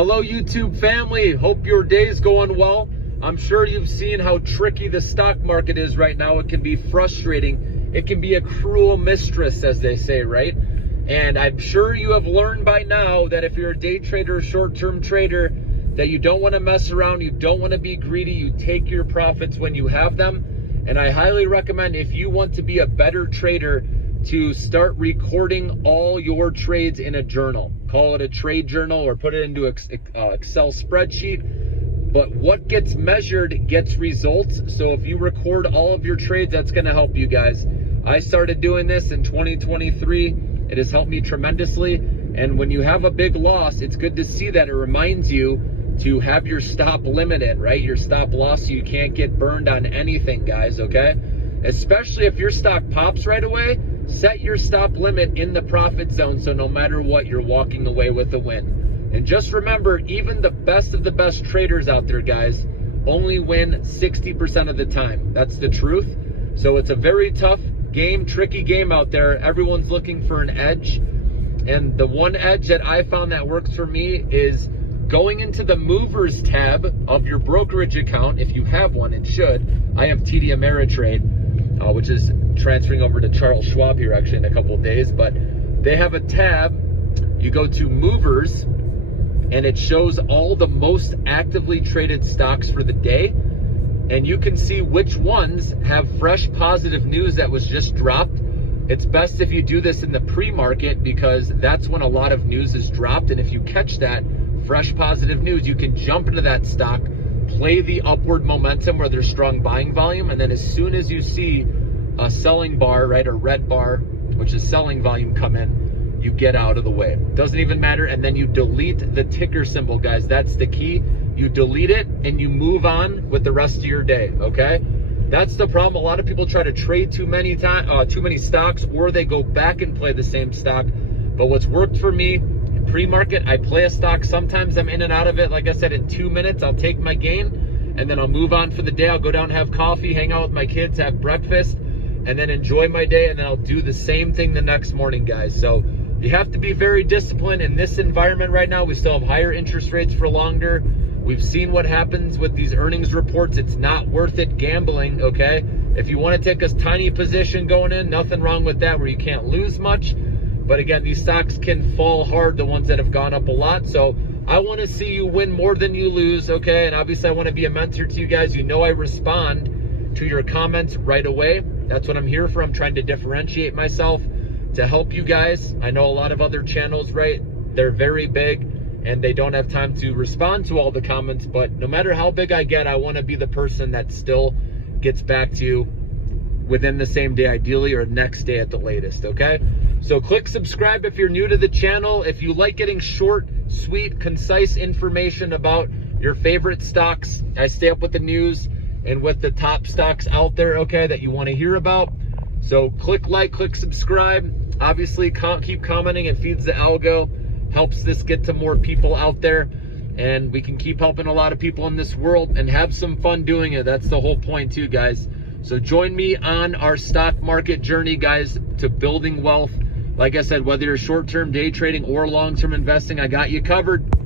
Hello YouTube family, hope your day's going well. I'm sure you've seen how tricky the stock market is right now. It can be frustrating. It can be a cruel mistress, as they say, right? And I'm sure you have learned by now that if you're a day trader or short-term trader, that you don't want to mess around, you don't want to be greedy, you take your profits when you have them. And I highly recommend, if you want to be a better trader, to start recording all your trades in a journal. Call it a trade journal or put it into Excel spreadsheet. But what gets measured gets results. So if you record all of your trades, that's going to help you guys. I started doing this in 2023. It has helped me tremendously. And when you have a big loss, it's good to see that. It reminds you to have your stop limited, right? Your stop loss, so you can't get burned on anything, guys, okay? Especially if your stock pops right away, set your stop limit in the profit zone, so no matter what, you're walking away with a win. And just remember, even the best of the best traders out there, guys, only win 60% of the time. That's the truth. So it's a very tough game, tricky game out there. Everyone's looking for an edge. And the one edge that I found that works for me is going into the movers tab of your brokerage account. If you have one, it should. I have TD Ameritrade, which is transferring over to Charles Schwab here actually in a couple of days, but they have a tab. You go to movers and it shows all the most actively traded stocks for the day, and you can see which ones have fresh positive news that was just dropped. It's best if you do this in the pre-market, because that's when a lot of news is dropped, and if you catch that fresh positive news, you can jump into that stock, play the upward momentum where there's strong buying volume, and then as soon as you see a selling bar, right, a red bar, which is selling volume, come in, you get out of the way. Doesn't even matter. And then you delete the ticker symbol, guys. That's the key. You delete it and you move on with the rest of your day, okay? That's the problem. A lot of people try to trade too many stocks, or they go back and play the same stock. But what's worked for me, pre-market, I play a stock. Sometimes I'm in and out of it. Like I said, in 2 minutes, I'll take my gain, and then I'll move on for the day. I'll go down, have coffee, hang out with my kids, have breakfast, and then enjoy my day, and then I'll do the same thing the next morning, guys. So you have to be very disciplined in this environment right now. We still have higher interest rates for longer. We've seen what happens with these earnings reports. It's not worth it gambling, okay? If you want to take a tiny position going in, nothing wrong with that, where you can't lose much. But again, these stocks can fall hard, the ones that have gone up a lot. So I want to see you win more than you lose, okay? And obviously I want to be a mentor to you guys. You know I respond to your comments right away. That's what I'm here for. I'm trying to differentiate myself to help you guys. I know a lot of other channels, right? They're very big and they don't have time to respond to all the comments, but no matter how big I get, I want to be the person that still gets back to you within the same day, ideally, or next day at the latest, okay? So click subscribe if you're new to the channel. If you like getting short, sweet, concise information about your favorite stocks, I stay up with the news and with the top stocks out there, okay, that you want to hear about. So click like, click subscribe. Obviously, keep commenting. It feeds the algo, helps this get to more people out there, and we can keep helping a lot of people in this world and have some fun doing it. That's the whole point too, guys. So join me on our stock market journey, guys, to building wealth. Like I said, whether you're short-term day trading or long-term investing, I got you covered.